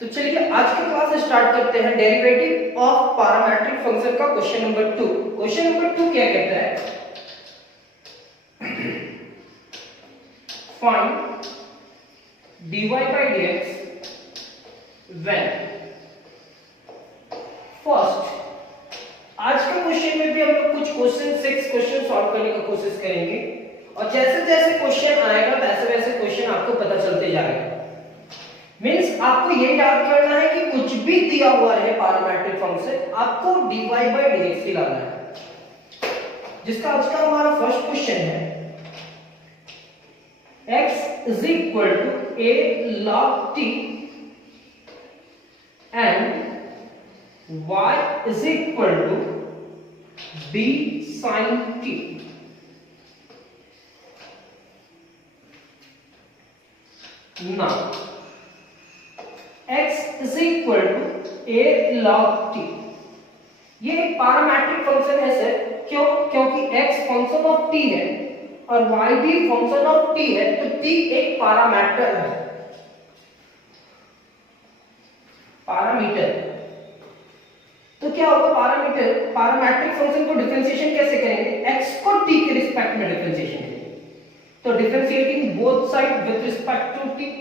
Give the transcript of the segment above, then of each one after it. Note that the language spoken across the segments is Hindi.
तो चलिए आज की क्लास स्टार्ट करते हैं। डेरिवेटिव ऑफ पैरामीट्रिक फंक्शन का क्वेश्चन नंबर 2। क्वेश्चन नंबर 2 क्या कहता है? Find dy by dx when first. आज के क्वेश्चन में भी हम लोग कुछ क्वेश्चन 6 क्वेश्चन सॉल्व करने की कोशिश करेंगे और जैसे जैसे क्वेश्चन आएगा वैसे वैसे क्वेश्चन आपको पता चलते जाएगा। मींस आपको ये याद करना है कि कुछ भी दिया हुआ है पैरामीट्रिक फंक्शन, आपको dy by dx निकालना है। जिसका आज का हमारा फर्स्ट क्वेश्चन है, x is equal to a log t and y is equal to b sin t। now x is equal to a log t। ये एक पैरामीट्रिक फंक्शन है सर। क्यों? क्योंकि x फंक्शन ऑफ t है और y भी फंक्शन ऑफ t है, तो t एक पैरामीटर है। पैरामीटर तो क्या होगा? पैरामीट्रिक फंक्शन को डिफरेंशिएशन कैसे करेंगे? x को t के रिस्पेक्ट में डिफरेंशिएशन करेंगे। तो differentiating both side with respect to t,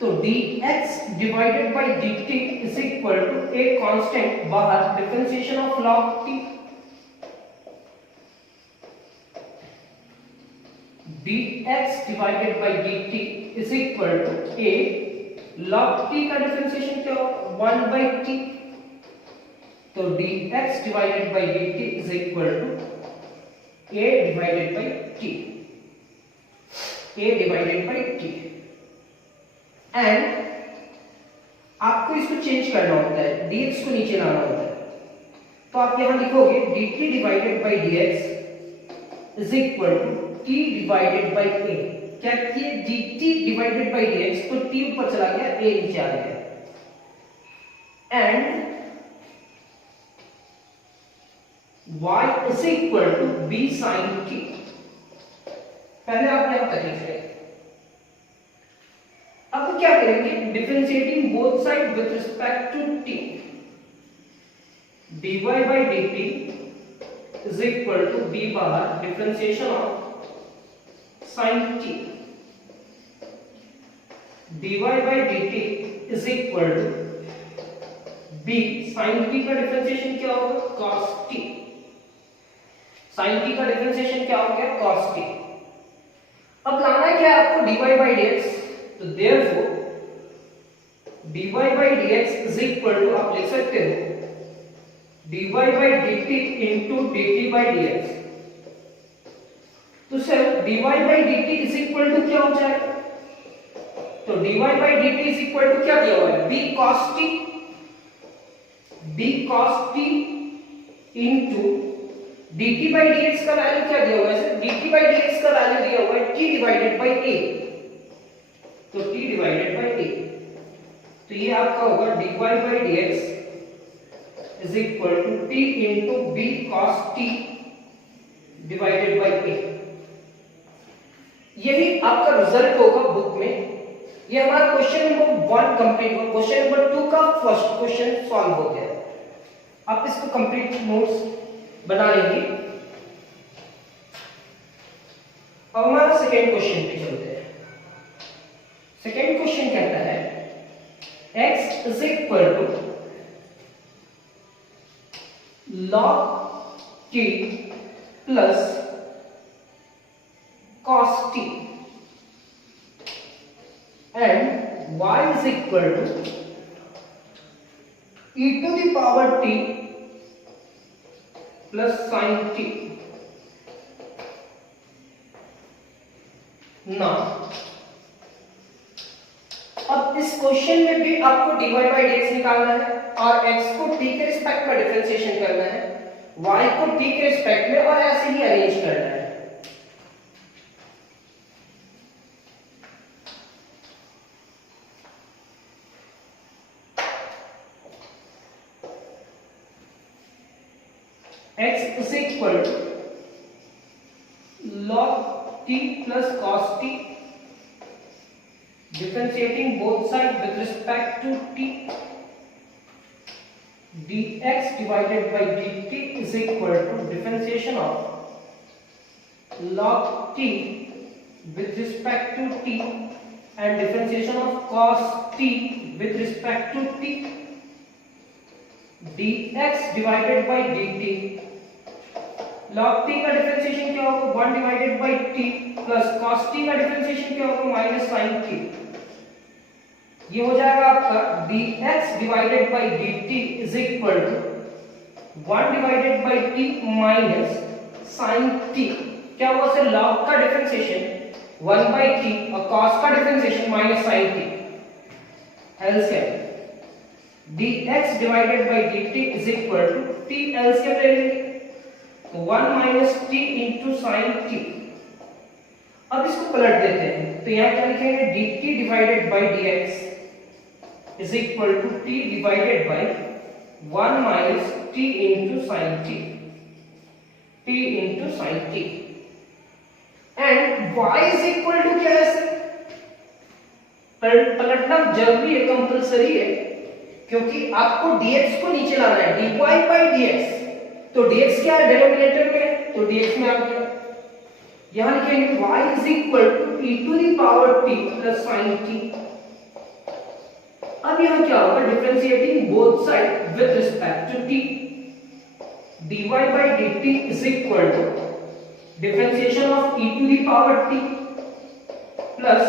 तो dx divided by dt is equal to a constant बाहर differentiation of log t। dx divided by dt is equal to a log t का डिफरेंशिएशन क्या होगा? 1 by t। तो dx divided by dt is equal to a divided by t, a divided by t। And आपको इसको चेंज करना होता है, dx को नीचे लाना होता है। तो आप यहां लिखोगे dt divided by dx is equal to t divided by a। क्या किए? dt डिवाइडेड बाय dx, तो t ऊपर चला गया, a नीचे आ गया। And y is equal to b sin t। पहले आप यहां तक लिख रहे हैं। अब क्या करेंगे? Differentiating both side with respect to t, dy by dt is equal to b बाहर differentiation of sin t, dy by dt is equal to b sin t का डिफरेंशिएशन क्या होगा? cos t। sin t का डिफरेंशिएशन क्या हो गया? cos t। अब लाना क्या है आपको? dy by dx। तो therefore dy by dx is equal to, आप लिख सकते हो dy by dt into dt by dx। तो sir dy by dt is equal to क्या हो जाएगा? तो dy by dt is equal to क्या दिया हुआ है? b cos t into dt by dx का वैल्यू क्या दिया हुआ है सर? dt by dx का वैल्यू दिया हुआ है t डिवाइडेड बाय a। तो t डिवाइडेड बाय a, तो ये आपका होगा dy by dx is equal to t into b cos t divided by a। यही आपका रिजल्ट होगा बुक में। ये हमारा क्वेश्चन नंबर 1 कंप्लीट हुआ। क्वेश्चन नंबर 2 का फर्स्ट क्वेश्चन सॉल्व हो गया। आप इसको कंप्लीट नोट्स बना लेंगे। अब हमारा सेकेंड क्वेश्चन पे चलते हैं। सेकेंड क्वेश्चन कहता है x is equal to log t plus cos t and y is equal to e to the power t plus sin t। now अब इस क्वेश्चन में भी आपको dy by dx निकालना है और x को t के रिस्पेक्ट में डिफरेंशिएशन करना है, y को t के रिस्पेक्ट में, और ऐसे ही अरेंज करना है। x is equal to log t plus cos t differentiating both sides with respect to t, dx divided by dt is equal to differentiation of log t with respect to t and differentiation of cos t with respect to t, dx divided by dt, log t का डिफरेंशिएशन क्या होगा 1 divided by t plus cos t का डिफरेंशिएशन क्या होगा माइनस sin t, ये हो जाएगा आपका dx divided by dt is equal to 1 divided by t minus sin t, क्या हुआ सर log का डिफरेंशिएशन 1 by t और cos का differentiation minus sin t, LCM dx divided by dt is equal to t, LCM ले लेंगे तो 1 minus t into sin t। अब इसको पलट देते हैं तो यहाँ क्या लिखेंगे dt divided by dx is equal to t divided by 1 minus t into sin t, t into sin t, and y is equal to क्या है सर, पलटना जरूरी है, कंपलसरी है, क्योंकि आपको dx को नीचे लाना है, dy by dx, तो dx क्या है डिनोमिनेटर में, तो dx में आ गया, यहां लिखेंगे y is equal to e to the power t plus sin t। अब यहां क्या होगा differentiating both side with respect to t, dy by dt is equal to differentiation of e to the power t plus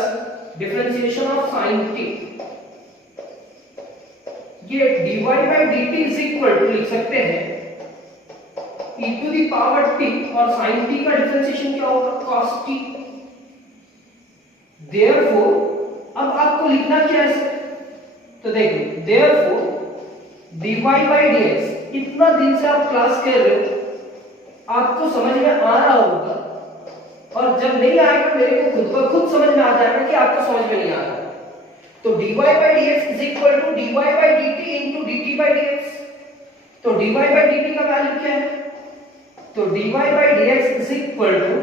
differentiation of sin t, ये dy by dt is equal to लिख सकते हैं e to the power t और sin t का डिफरेंशिएशन क्या होगा cos t, therefore अब आपको लिखना क्या है, तो देखो therefore dy by dx, इतना दिन से आप क्लास कर रहे हो आपको समझ में आ रहा होगा, और जब नहीं आएगा मेरे को खुद ब खुद समझ में आ जाएगा कि आपको समझ में नहीं आ रहा, तो dy by dx is equal to dy by dt into dt by dx, तो dy by dt का वैल्यू क्या है, तो dy by dx is equal to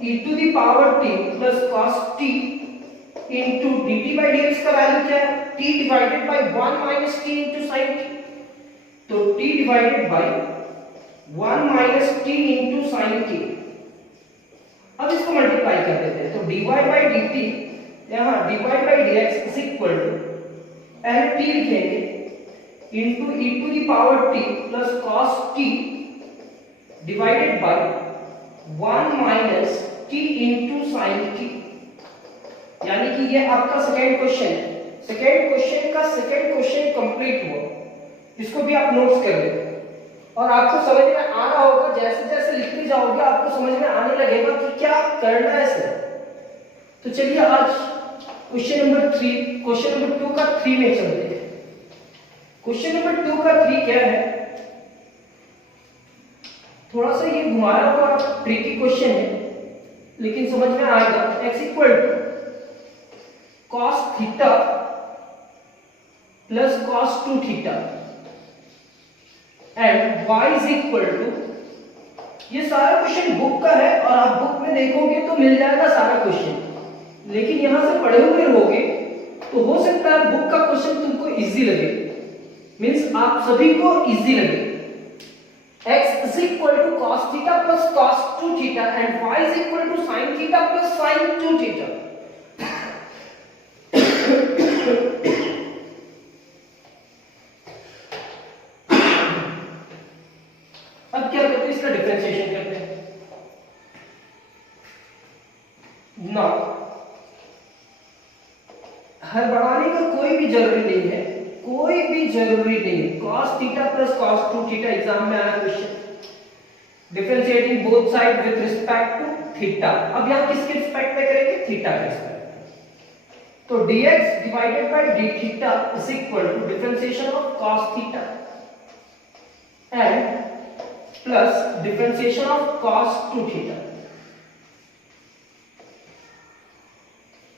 e to the power t plus cos t into dt by dx का वैल्यू क्या है, t divided by 1 minus t into sin t, तो t divided by 1 minus t into sin t। अब इसको मल्टीप्लाई कर देते हैं तो dy by dt, यहाँ dy by dx is equal to lt लिखेंगे into e to the power t plus cos t divided by 1 minus t into sin t, यानी कि ये आपका सेकेंड क्वेश्चन है, सेकेंड क्वेश्चन का सेकेंड क्वेश्चन कंप्लीट हुआ, इसको भी आप नोट्स कर लेते और आपको समझ में आ रहा होगा, जैसे जैसे लिखते जाओगे आपको समझ में आने लगेगा कि क्या करना है सर। तो चलिए आज क्वेश्चन नंबर 3, क्वेश्चन नंबर 2 का 3 में चलते हैं। क्वेश्चन नंबर 2 का 3 क्या है, थोड़ा सा ये घुमाया हुआ ट्रिकी क्वेश्चन है लेकिन समझ में आएगा। x equal to cos theta plus cos 2 theta and y is equal to, ये सारा क्वेश्चन बुक का है और आप बुक में देखोगे तो मिल जाएगा सारा क्वेश्चन, लेकिन यहां से पढ़े हुए रहोगे तो हो सकता है बुक का क्वेश्चन तुमको इजी लगे, मींस आप सभी को इजी लगे। x is equal to cos theta plus cos 2 theta and y is equal to sin theta plus sin 2 theta। अब क्या करते हैं, इसका डिफरेंशिएशन करते हैं। नाउ हड़बड़ाने का कोई भी जरूरी नहीं है, कोई भी जरूरी नहीं है। cos theta plus cos 2 theta exam में आया question, differentiating both side with respect to theta. अब यहां किसके रिस्पेक्ट में करेंगे, थीटा के रिस्पेक्ट। तो dx divided by d theta is equal to differentiation of cos theta and plus differentiation of cos 2 theta.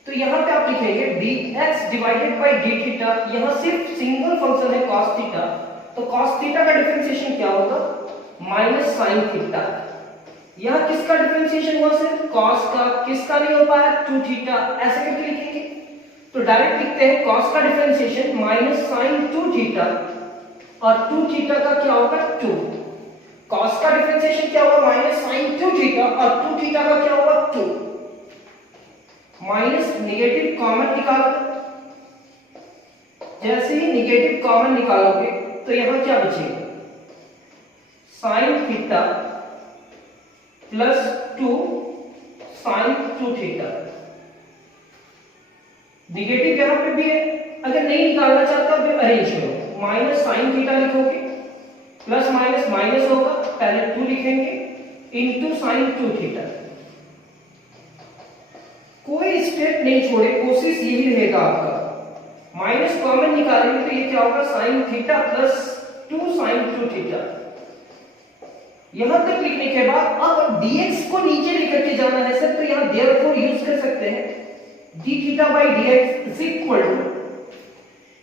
तो यहां पे आप लिखेंगे dx divided by d theta, यहां सिर्फ सिंगल फंक्शन है cos थीटा, तो cos थीटा का डिफरेंशिएशन क्या होगा, माइनस sin थीटा। यहां किसका डिफरेंशिएशन हुआ सिर्फ cos का, किसका नहीं हो पाया 2 थीटा, ऐसे करके लिखेंगे। तो डायरेक्ट लिखते हैं cos का डिफरेंशिएशन माइनस साइन 2 थीटा और 2 थीटा का क्या होगा 2। cos का डिफरेंशिएशन क्या होगा माइनस साइन 2 थीटा और 2 थीटा का क्या होगा 2 माइनस नेगेटिव कॉमन निकालो। जैसे ही नेगेटिव कॉमन निकालोगे तो यहां क्या बचेगा sine theta plus 2 sine 2 theta. Negative यहां पे भी है, अगर नहीं निकालना चाहता तो अरेंज करो, माइनस साइन थीटा लिखोगे प्लस माइनस माइनस होगा, पहले 2 लिखेंगे इनटू साइन 2 थीटा। कोई स्टेप नहीं छोड़े, कोशिश यही रहेगा आपका। माइनस कॉमन निकालेंगे तो ये क्या होगा sine theta plus 2 sine 2 theta. यहां तक लिखने के बाद अब dx को नीचे लेकर के जाना है सर, तो यहां therefore यूज कर सकते हैं d theta by dx is equal to,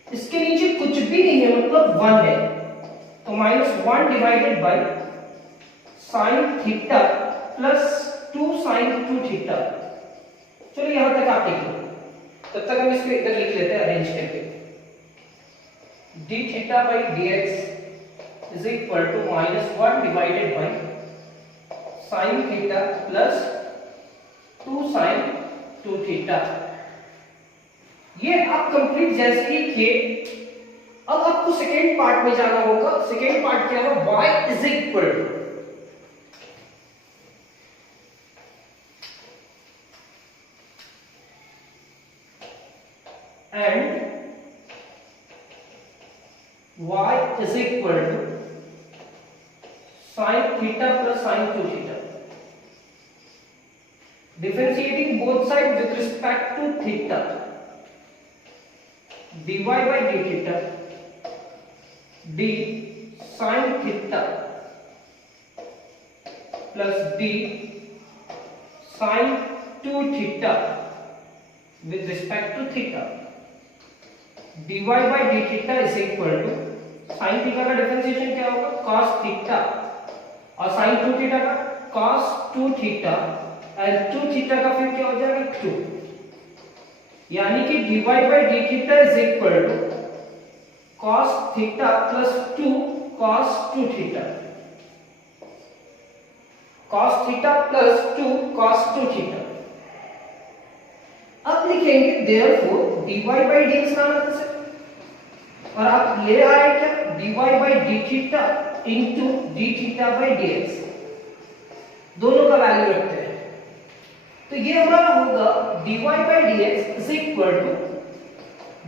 इसके नीचे कुछ भी नहीं है मतलब 1 है, तो minus 1 divided by sine theta plus 2 sine 2 theta. चलो यहां तक आप लिख लो, तब तक हम इसको इधर लिख लेते हैं अरेंज करके। d theta by dx is equal to minus 1 divided by sin theta plus 2 sin 2 theta। ये आप कंप्लीट जैसे ही किए, अब आपको सेकेंड पार्ट में जाना होगा। सेकेंड पार्ट क्या है y is equal to and y is equal to sin theta plus sin 2 theta, differentiating both sides with respect to theta, dy by d theta d sin theta plus d sin 2 theta with respect to theta, dy by d theta is equal to sin theta का डिफरेंशिएशन क्या होगा cos थीटा और sin 2 थीटा का cos 2 थीटा और 2 थीटा का फिर क्या हो जाएगा 2, यानी कि dy by d theta is equal to cos theta plus 2 cos 2 theta, cos theta plus 2 cos 2 theta. अब लिखेंगे therefore dy by dx का मतलब से, और आप ले आए क्या dy by d theta into d theta by dx, दोनों का वैल्यू रखते हैं। तो ये हमारा होगा dy by dx is equal to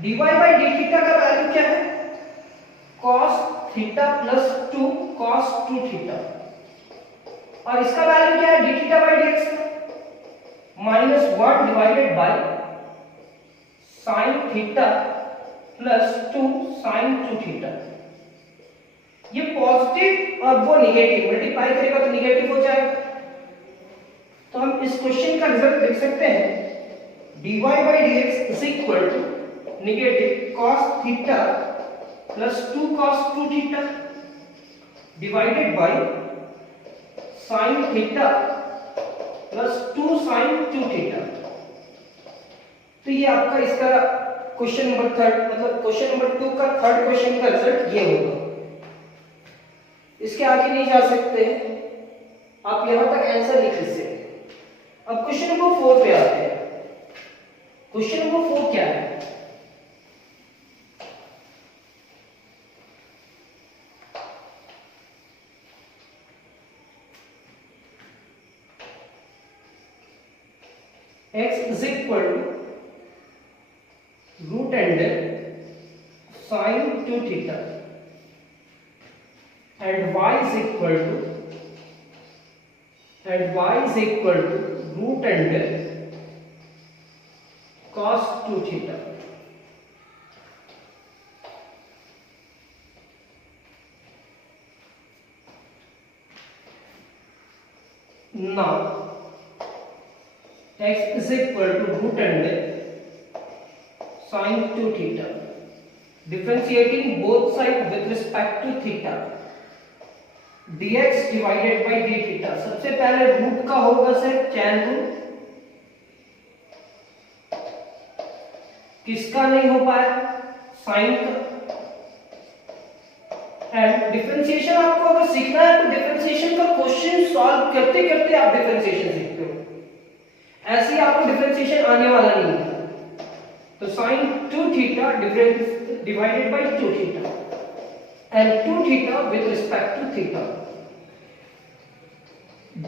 dy by d theta का वैल्यू क्या है cos theta plus 2 cos 2 theta, और इसका वैल्यू क्या है d थीटा बाई dx का minus 1 divided by sin theta plus 2 sin 2 theta. ये पॉजिटिव और वो नेगेटिव मल्टीप्लाई करेगा तो नेगेटिव हो जाएगा, तो हम इस क्वेश्चन का रिजल्ट लिख सकते हैं dy by dx is equal to negative cos theta plus 2 cos 2 theta divided bye sin theta plus 2 sin 2 theta. तो ये आपका इसका क्वेश्चन नंबर 3 मतलब क्वेश्चन नंबर 2 का थर्ड क्वेश्चन का रिजल्ट ये होगा। इसके आगे नहीं जा सकते हैं, आप यहां तक आंसर लिख सकते हैं। अब क्वेश्चन नंबर 4 पे आते हैं। क्वेश्चन नंबर 4 क्या है x is equal to root under sin 2 theta and y is equal to root under cos 2 theta। Now x is equal to root under sin 2 theta, differentiating both sides with respect to theta, dx divided by d theta। सबसे पहले रूट का होगा सर चैन रूट, किसका नहीं हो पाया, साइन का। एंड डिफरेंशिएशन आपको अगर सीखना है तो डिफरेंशिएशन का क्वेश्चन सॉल्व करते करते आप डिफरेंशिएशन सीखते हो, ऐसे ही आपको डिफरेंशिएशन आने वाला नहीं है। तो sine 2 theta difference divided by 2 theta and 2 theta with respect to theta,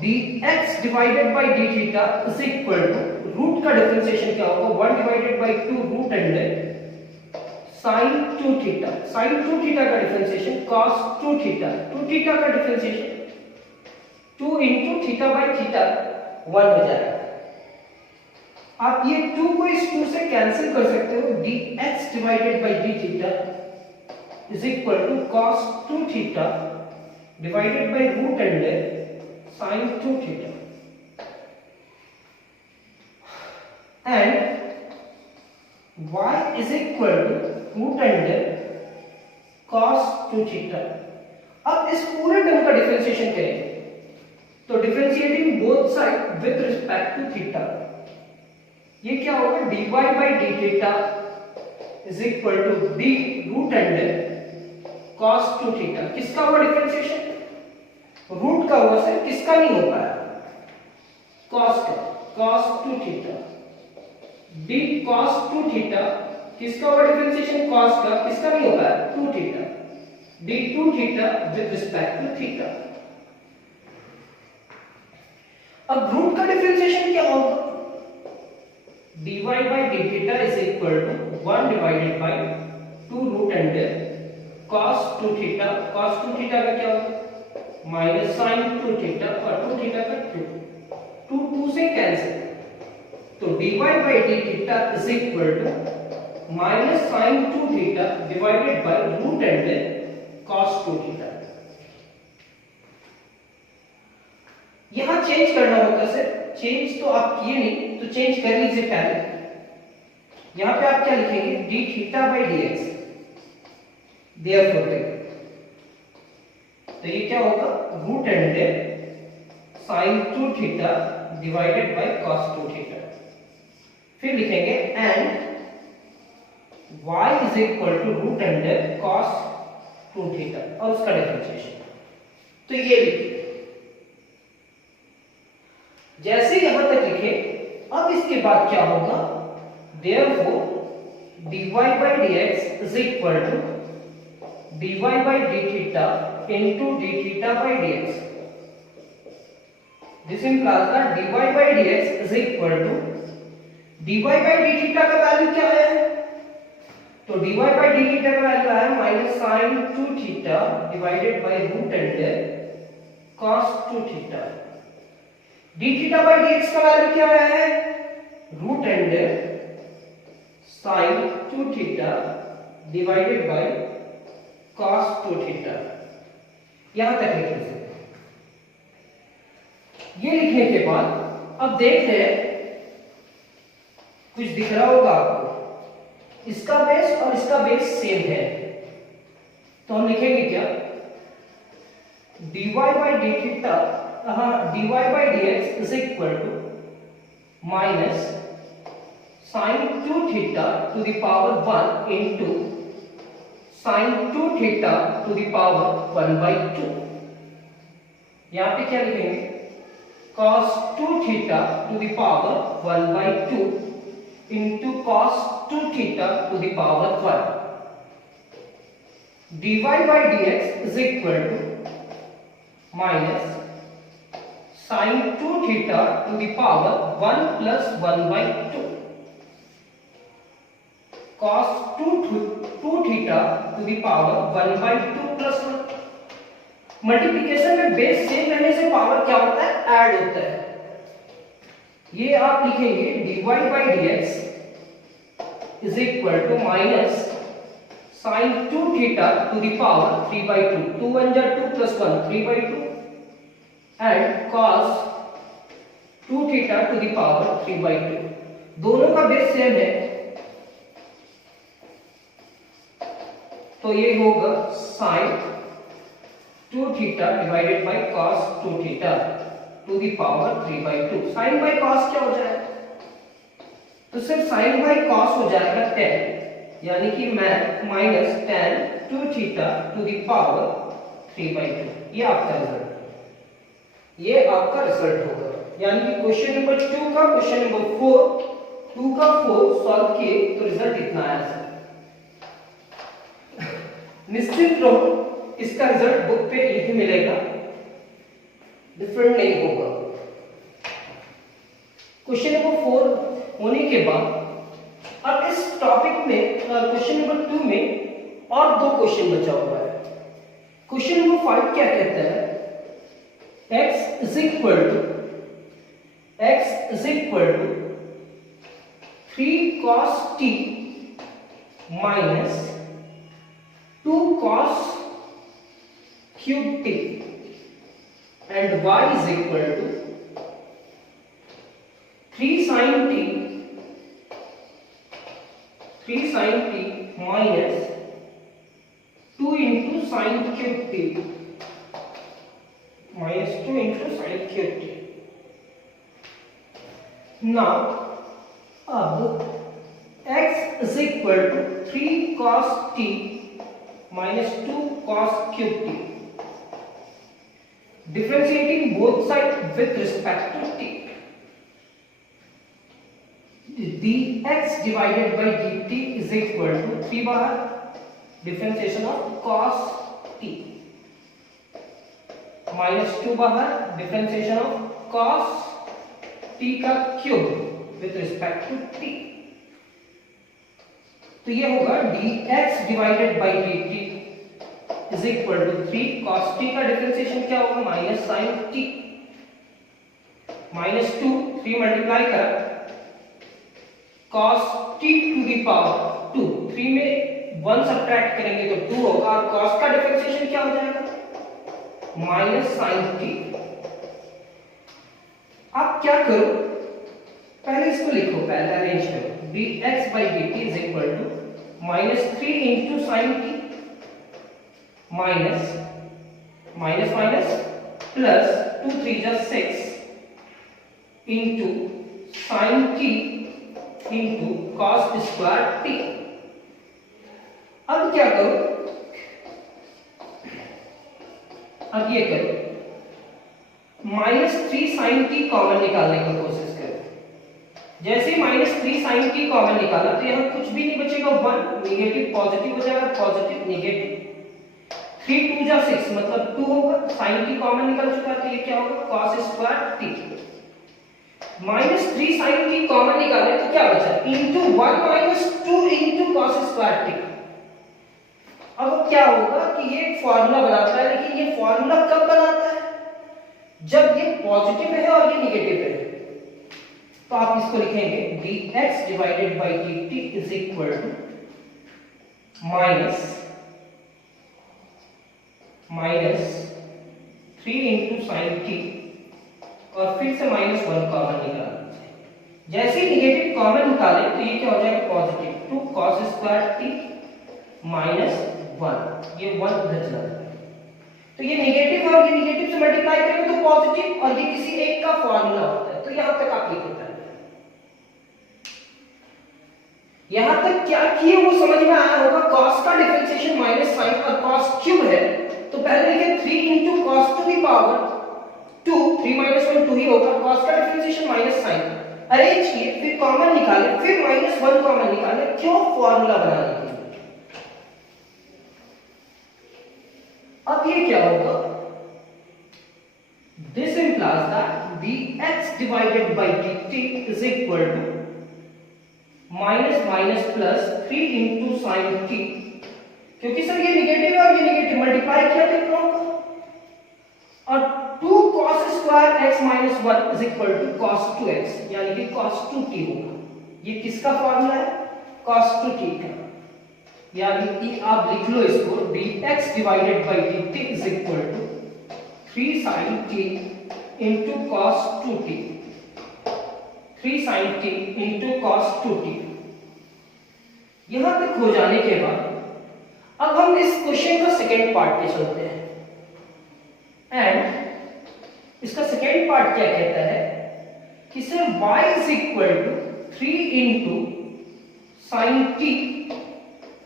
dx divided by d theta is equal to root का डिफरेंशिएशन क्या होगा, 1 divided by 2 root under sin 2 theta, sin 2 theta का डिफरेंशिएशन cos 2 थीटा, 2 थीटा का differentiation 2 into theta by theta 1 हो जाएगा। आप ये 2 को इस 2 से कैंसिल कर सकते हो, dx divided by d theta is equal to cos 2 theta divided by root under sin 2 theta and y is equal to root under cos 2 theta. अब इस पूरे टर्म का डिफरेंशिएशन करेंगे तो differentiating both side with respect to theta, ये क्या होगा, dy by d theta is equal to d root under cos 2 theta. किसका हुआ डिफरेंशिएशन, रूट का हुआ सर, किसका नहीं हो पाया, cos का, cos 2 theta d cos 2 theta, किसका हुआ डिफरेंशिएशन, cos का, किसका नहीं होगा, 2 theta, d 2 theta with respect to theta. अब रूट का डिफरेंशिएशन क्या होगा, dy by d theta is equal to 1 divided by 2 root under cos 2 theta, cos 2 theta का क्या होगा माइनस sin 2 थीटा और 2 थीटा का 2 2 से कैंसिल, तो dy by d theta is equal to minus sin 2 theta divided by root under cos 2 theta. यहां चेंज करना होगा सर, चेंज तो आप किए नहीं तो चेंज कर लीजिए पहले। यहां पे आप क्या लिखेंगे, d theta by dx, therefore तो ये क्या होगा, root under sin 2 theta divided by cos 2 theta. फिर लिखेंगे and y is equal to root under cos 2 theta और उसका डिफरेंशिएशन, तो ये लिखिए जैसे यहां तक लिखे। अब इसके बाद क्या होगा, therefore dy by dx is equal to dy by d theta into d theta by dx, this implies that dy by dx is equal to dy by d theta का वैल्यू क्या है, तो dy by d थीटा का वैल्यू आया minus sin 2 theta divided by root under cos 2 theta, d theta by dx का वैल्यू क्या आया है, root under sin 2 theta divided by cos 2 theta. यहां तक लिख लीजिए। ये लिखने के बाद अब देखते हैं, कुछ दिख रहा होगा आपको, इसका बेस और इसका बेस सेम है, तो हम लिखेंगे क्या, dy by d theta, dy by dx is equal to minus sin 2 theta to the power 1 into sin 2 theta to the power 1/2। यहां पे क्या लिखेंगे, cos 2 theta to the power 1/2 into cos 2 theta to the power 1, dy by dx is equal to minus sin 2 theta to the power 1 plus 1/2 cos 2 theta to the power 1/2 plus 1। Multiplication में बेस सेम रहने से पावर क्या होता है, ऐड होता है। ये आप लिखेंगे dy by dx is equal to minus sin 2 theta to the power 3/2, 2 1 जा 2 plus 1 3/2 and cos 2 theta to the power 3/2, दोनों का बेस सेम है, तो ये होगा sin 2 theta divided by cos 2 theta to the power 3/2। sin bye cos क्या हो जाएगा, तो सिर्फ साइन बाई कॉस हो जाएगा 10, यानी कि मैं minus ten two theta to the power 3/2। ये आपका रिजल्ट होगा। यानी कि क्वेश्चन नंबर 2 का क्वेश्चन नंबर 2 का 4 सॉल्व किए तो रिजल्ट इतना आया सर। निश्चित रहो इसका रिजल्ट बुक पे यही मिलेगा, डिफरेंट नहीं होगा। क्वेश्चन नंबर 4 होने के बाद अब इस टॉपिक में क्वेश्चन नंबर 2 में और 2 क्वेश्चन बचा हुआ है। क्वेश्चन नंबर 5 क्या कहता है, x is equal to 3 cos t minus 2 cos cube t and y is equal to 3 sin t minus 2 into sin cube t minus 2 into sin cube t। Now अब x is equal to 3 cos t minus 2 cos cube t, differentiating both sides with respect to t, dx divided by dt is equal to 3 बाहर differentiation of cos t minus 2 बाहर differentiation of cos t का cube with respect to t। तो ये होगा dx divided by dt is equal to 3 cos t का डिफरेंशिएशन क्या होगा, minus sin t minus 2 3 multiply कर cos t to the power 2, 3 में 1 सब्ट्रैक्ट करेंगे तो 2 होगा और cos का डिफरेंशिएशन क्या हो जाएगा, माइनस sin t। आप क्या करो, पहले इसको लिखो, पहले अरेंज करो, dx by dt is equal to minus 3 into sin t minus plus 2 3 जा 6 into sin t into cos square t। अब क्या करो, अब ये करो -3 sin t कॉमन निकालने की कोशिश करो। जैसे ही -3 sin t कॉमन निकाला तो यहाँ कुछ भी नहीं बचेगा, 1 नेगेटिव पॉजिटिव हो जाएगा, पॉजिटिव नेगेटिव, 3 2 जा 6 मतलब 2 होगा, sin t कॉमन निकल चुका तो ये क्या होगा, cos square t। -3 sin t common निकाले तो क्या बचा, into 1 - 2 into cos square t। अब क्या होगा कि ये फॉर्मूला बनाता है, लेकिन ये फॉर्मूला कब बनाता है, जब ये पॉजिटिव है और ये नेगेटिव है। तो आप इसको लिखेंगे dx divided by dt is equal to minus 3 into sin t और फिर से -1 कॉमन निकालना। जैसे ही नेगेटिव कॉमन निकाले तो ये क्या हो जाएगा, positive 2 cos square t minus 1, ये 1 उधर चला जाएगा। तो ये नेगेटिव और ये नेगेटिव से मल्टीप्लाई करेंगे तो पॉजिटिव, और ये किसी एक का फॉर्मूला होता है। तो यहां तक आप लिख देते हैं, यहां तक क्या किए वो समझ में आया होगा। cos का डिफरेंशिएशन माइनस sin और cos क्यूब है, तो पहले लिखे 3 into cos to the power 2, 3 - 1 2 ही होगा, cos का डिफरेंशिएशन माइनस sin अरेंज किए, फिर कॉमन निकाले, फिर -1 कॉमन निकाले, क्यों, फॉर्मूला बनाने के लिए। अब ये क्या होगा, this implies that dx divided by dt is equal to minus plus 3 into sin t, क्योंकि सर ये नेगेटिव है और ये नेगेटिव मल्टीप्लाई किया तो क्या होगा, और 2 cos square x minus 1 is equal to cos 2x, यानी कि cos 2t होगा। ये किसका फॉर्मूला है, cos 2t का, यानी कि आप लिख लो इसको dx divided by dt is equal to 3 sin t into cos 2t, 3 sin t into cos 2t। यहां तक हो जाने के बाद अब हम इस क्वेश्चन का सेकेंड पार्ट पे चलते हैं, एंड इसका सेकेंड पार्ट क्या कहता है कि sir y is equal to 3 into sign T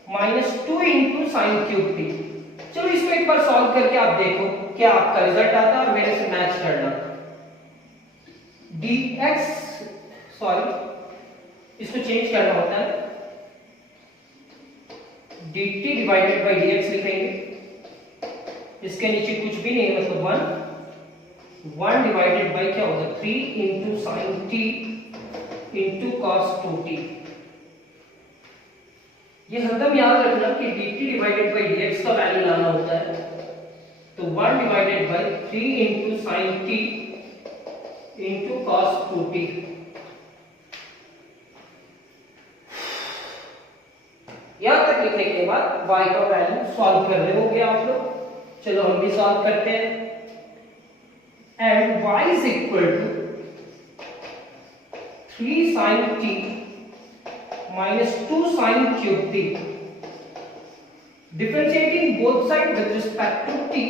minus 2 into sine cube T. चलो इसको एक बार सॉल्व करके आप देखो क्या आपका रिजल्ट आता है और मेरे से मैच करना। dx सॉरी इसको चेंज करना होता है, dt डिवाइडेड बाई dx लिखेंगे, इसके नीचे कुछ भी नहीं है मतलब 1 डिवाइडेड बाई क्या होगा 3 into sign T into cos 2t। ये हरदम याद रखना कि dt डिवाइडेड बाई dx का वैल्यू लाना होता है, तो 1 divided by 3 into sign T into cos 2t। यहां तक लिखने के बाद y का वैल्यू सॉल्व कर रहे होंगे आप लोग। चलो हम भी सॉल्व करते हैं। And y is equal to 3 sine t minus 2 sine cube t। Differentiating both side with respect to t,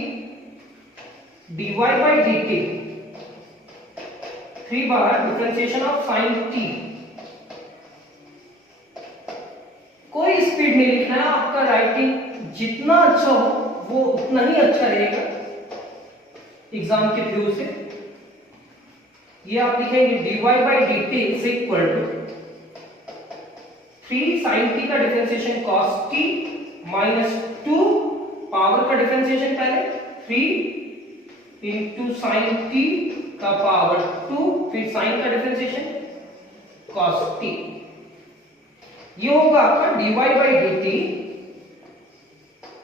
dy by dt 3 बार डिफरेंशिएशन ऑफ साइन t। कोई स्पीड नहीं लिखना है, आपका राइटिंग जितना अच्छा हो वो उतना ही अच्छा रहेगा एग्जाम के व्यू से। ये आप लिखेंगे dy by dt is equal to 3 sin t का differentiation cos t minus 2 power का डिफरेंशिएशन पहले 3 इंटू साइन t का पावर 2 फिर साइन का डिफरेंशिएशन cos t। ये होगा आपका dy by dt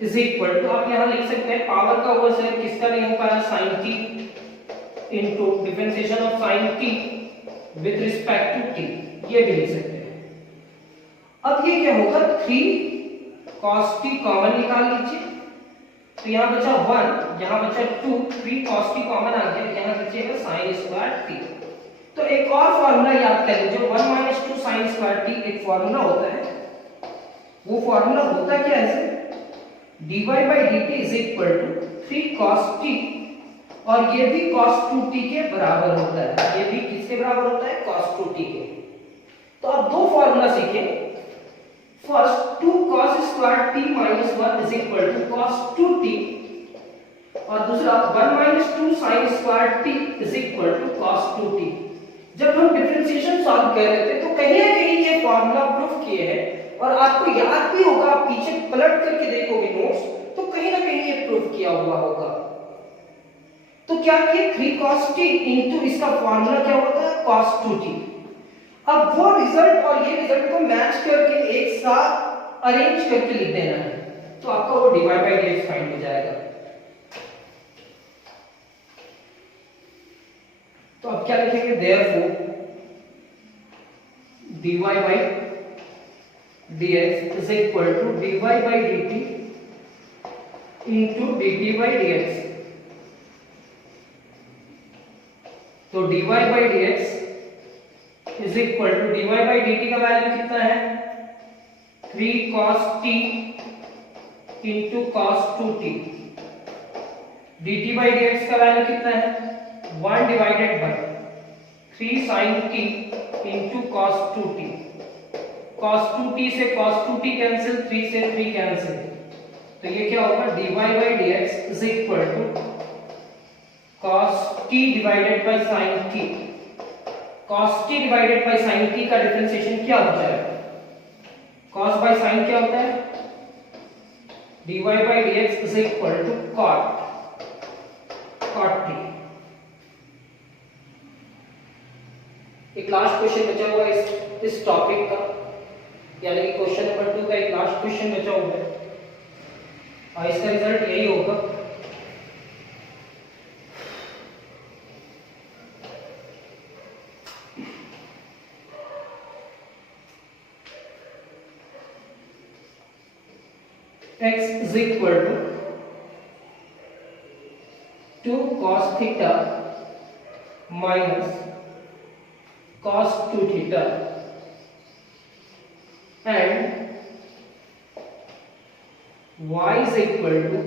is equal to, आप यहां लिख सकते हैं पावर का वर्स है, किसका नहीं हो पाया sin t into differentiation of sin t with respect to t, ये भी लिख सकते हैं। अब ये क्या होगा 3 cos t कॉमन निकाल लीजिए, तो यहां बचा 1, यहां बचा 2, 3 cos t कॉमन आ गया, यहां बचेगा sin स्क्वायर t। तो एक और फार्मूला याद कर लीजिए 1 माइनस 2 sin स्क्वायर t एक फार्मूला होता है। वो फार्मूला होता क्या है dy by dt is equal to 3 cos t, और ये भी cos 2t के बराबर होता है, ये भी किसके बराबर होता है cos 2t के। तो अब दो फार्मूला सीखे। First 2 cos square t minus 1 is equal to cos 2t, और दूसरा 1 minus 2 sin square t is equal to cos 2t। जब हम डिफरेंशिएशन सॉल्व कर रहे थे तो कहीं ना कहीं ये फार्मूला प्रूफ किए हैं, और आपको याद भी होगा, आप पीछे पलट करके देखोगे नोट्स तो कहीं ना कहीं ये प्रूफ किया हुआ होगा। तो क्या किए 3 cos t इंटू इसका फार्मूला क्या होता है cos 2t। अब वो रिजल्ट और ये रिजल्ट को मैच करके एक साथ अरेंज करके लिख देना है, तो आपका वो dy by dx फाइंड हो जाएगा। तो अब क्या लिखेंगे therefore dy by dx is equal to dy by dt into dt by dx। तो dy by dx is equal to dy by dt का वैल्यू कितना है 3 cos t into cos 2t। dt by dx का वैल्यू कितना है 1 divided bye 3 sin t into cos 2t। cos 2t से cos 2t कैंसिल, 3 से 3 कैंसिल, तो ये क्या होगा dy by dx is equal to cos t divided bye sin t। cos t divided bye sin t का डिफरेंशिएशन क्या हो जाएगा cos by sin क्या होता है dy by dx is equal to cot t। एक लास्ट क्वेश्चन बचा हुआ है इस टॉपिक का, यानी कि क्वेश्चन नंबर 2 का एक लास्ट क्वेश्चन बचा हुआ है, और इसका रिजल्ट यही होगा। x is equal to 2 cos theta minus cos 2 theta and y is equal to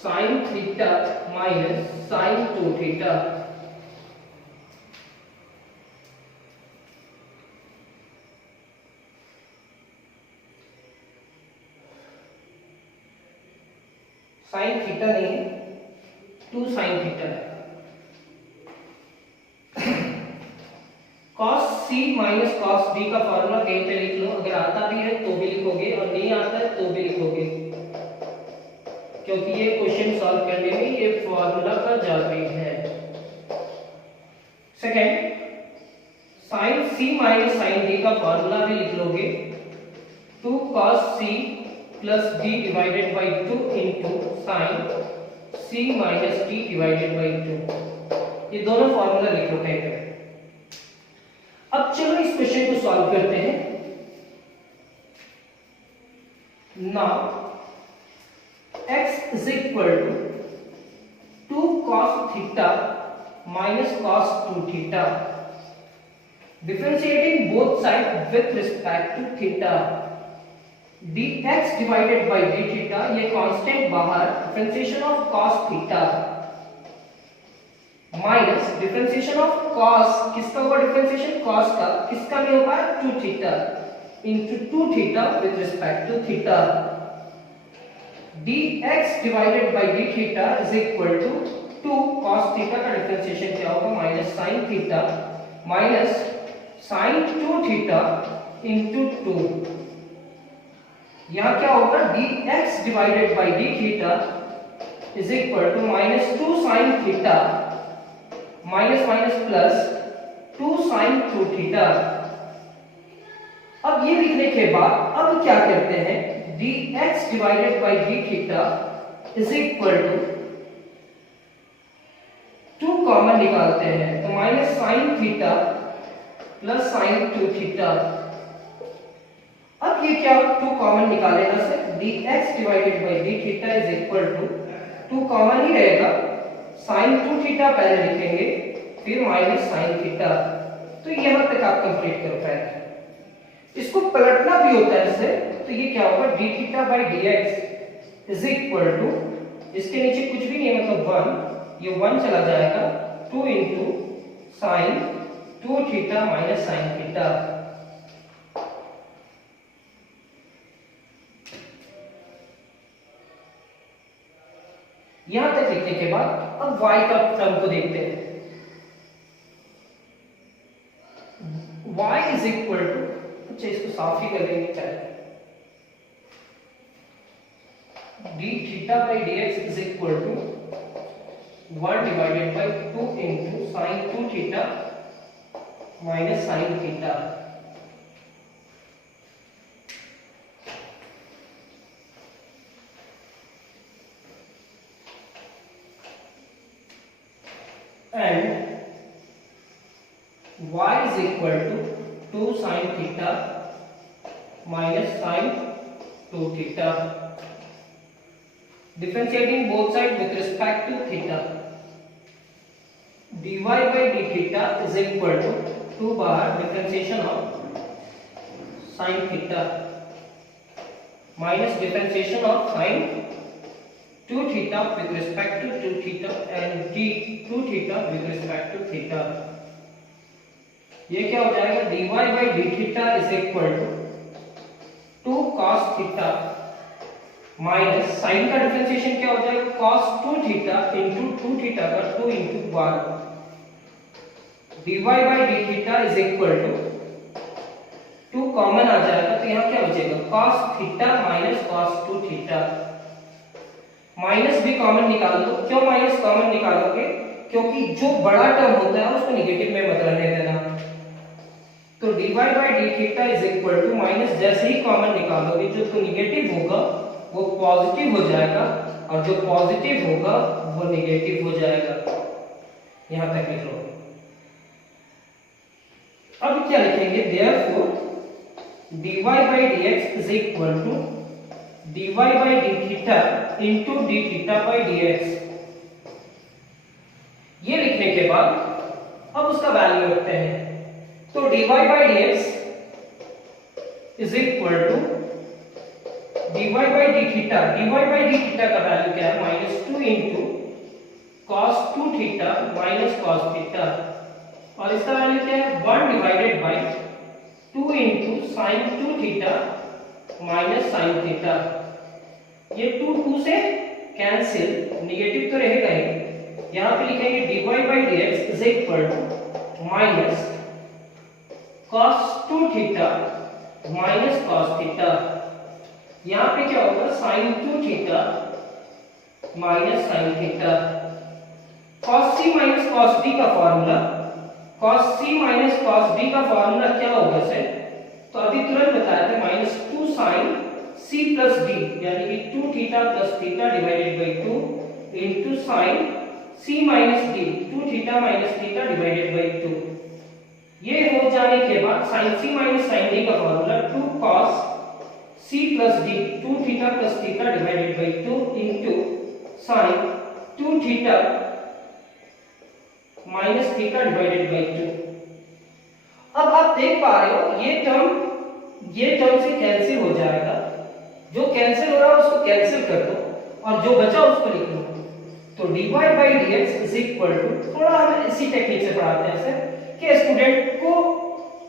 sin theta minus sin 2 theta। Sine theta नहीं है, 2 साइन थीटा है। cos c minus cos d का फॉर्मूला कहीं पे लिख लो, अगर आता भी है तो भी लिखोगे और नहीं आता है तो भी लिखोगे, क्योंकि ये क्वेश्चन सॉल्व करने में ये फॉर्मूला का जादू है। Second, sin c minus sin d का फॉर्मूला भी लिख लोगे, 2 cos c plus d divided by 2 into sin c minus d divided by 2। ये दोनों फॉर्मूला लिख लो कहीं पे। अब चलो इस क्वेश्चन को सॉल्व करते हैं। Now x is equal to 2 cos theta minus cos 2 theta, differentiating both side with respect to theta, dx divided by d theta, ये कांस्टेंट बाहर, differentiation of cos theta minus differentiation of cos, किसका होगा डिफरेंशिएशन cos का, किसका में होगा 2 theta into 2 theta with respect to theta, dx divided by d theta is equal to 2 cos theta का डिफरेंशिएशन क्या होगा minus sin theta minus sin 2 theta into 2। यहां क्या होगा dx divided by d theta is equal to minus 2 sin theta minus minus plus 2 sin 2 theta. अब ये लिखने के बाद अब क्या करते हैं, dx divided by d theta is equal to 2 common निकालते हैं तो minus sin theta plus sin 2 theta. अब ये क्या 2 कॉमन निकालेगा से, dx divided by d theta is equal to 2 common ही रहेगा, sin 2 थीटा पहले लिखेंगे फिर माइनस sin थीटा। तो यहां तक आप कंप्लीट करो पहले। इसको पलटना भी होता है इससे, तो ये क्या होगा d theta by dx is equal to, इसके नीचे कुछ भी नहीं है मतलब 1, ये 1 चला जाएगा 2 into sin 2 theta minus sin theta. यहां तक लिखने के बाद अब y का टर्म को देखते हैं। y इज इक्वल टू, अच्छा इसको साफ ही कर देंगे चाहे, d theta by dx is equal to 1 divided by 2 into sin 2 theta minus sin theta. and y is equal to 2 sin theta minus sin 2 theta, differentiating both sides with respect to theta, dy by d theta is equal to 2 बाहर differentiation of sin theta minus differentiation of sin 2 theta with respect to 2 theta and d 2 theta with respect to theta। ये क्या हो जाएगा dy by d theta is equal to 2 cos theta minus sin का डिफरेंशिएशन क्या हो जाएगा cos 2 theta into 2 theta का 2 into 1, dy by d theta is equal to 2 common आ जाएगा तो यहाँ क्या बचेगा cos theta minus cos 2 theta, minus भी कॉमन निकाल दो। क्यों माइनस कॉमन निकालोगे, क्योंकि जो बड़ा टर्म होता है उसको नेगेटिव में मत रहने देना। तो dy by d theta is equal to minus जैसे ही कॉमन निकालोगे जो तो नेगेटिव होगा वो पॉजिटिव हो जाएगा और जो पॉजिटिव होगा वो नेगेटिव हो जाएगा। यहां तक लिख लो। अब क्या लिखेंगे, therefore dy by dx is equal to dy by d theta into d theta by dx। ये लिखने के बाद अब उसका वैल्यू रखते हैं तो dy by dx is equal to dy by d theta, dy by d theta का वैल्यू क्या है -2 into cos 2 theta minus cos theta और इसका वैल्यू क्या है 1 divided by 2 into sin 2 theta minus sin theta। ये 2 2 से कैंसिल, नेगेटिव तो रहेगा ही, यहाँ पे लिखेंगे dy/dx is equal to minus cos 2 theta minus cos theta, यहाँ पे क्या होगा sin 2 theta minus sin theta. cos c minus cos d का formula, cos c minus cos d का फॉर्मूला क्या होगा सर, तो अभी तुरंत बताया था minus 2 sin c plus d, यानी कि 2 theta plus theta divided by 2 into sin c minus d, 2 theta minus theta divided by 2। ये हो जाने के बाद sin c minus sin d का formula 2 cos c plus d, 2 theta plus theta divided by 2 into sin 2 theta minus theta divided by 2। अब आप देख पा रहे हो ये टर्म से कैंसिल हो जाएगा, जो कैंसिल हो रहा है उसको कैंसिल कर दो और जो बचा उसको लिख लो। तो dy/dx इज इक्वल टू, थोड़ा हम इसी टेक्निक से पढ़ाते हैं सर कि स्टूडेंट को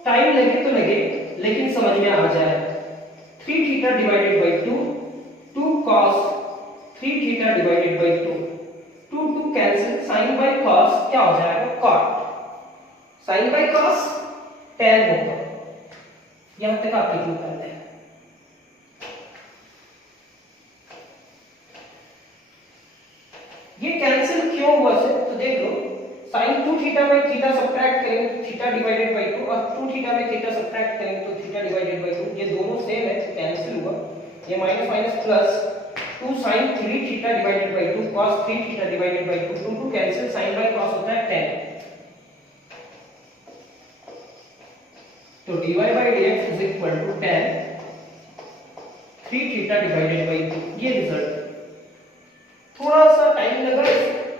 टाइम लगे तो लगे लेकिन समझ में आ जाए। 3 theta divided by 2, 2 cos 3 theta divided by 2, 2 cancel, sin bye cos क्या हो जाएगा cot, sin bye cos tan होगा। यहां तक आप लिख पाते हैं। ये कैंसिल क्यों हुआ सर, तो देख लो sin 2 theta by theta subtract करेंगे थीटा डिवाइडेड बाय 2 और 2 थीटा बाय थीटा सब्ट्रैक्ट करेंगे तो थीटा डिवाइडेड बाय 2, ये दोनों सेम है तो कैंसिल हुआ। ये minus minus plus 2 sin 3 theta divided by 2 cos 3 theta divided by 2, 2 cancel, sin bye cos होता है tan। तो dy/dx is equal to tan 3 theta divided by 2, ये रिजल्ट। थोड़ा सा टाइम लगा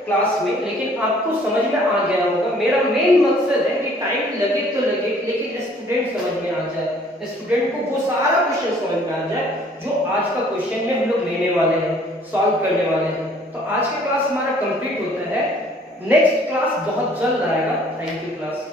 क्लास में लेकिन आपको समझ में आ गया होगा। मेरा मेन मकसद है कि टाइम लगे तो लगे लेकिन स्टूडेंट समझ में आ जाए, स्टूडेंट को वो सारा क्वेश्चन समझ में आ जाए जो आज का क्वेश्चन में हम लोग लेने वाले हैं, सॉल्व करने वाले हैं। तो आज का क्लास हमारा कंप्लीट होता है, नेक्स्ट क्लास बहुत जल्द आएगा। Thank you class.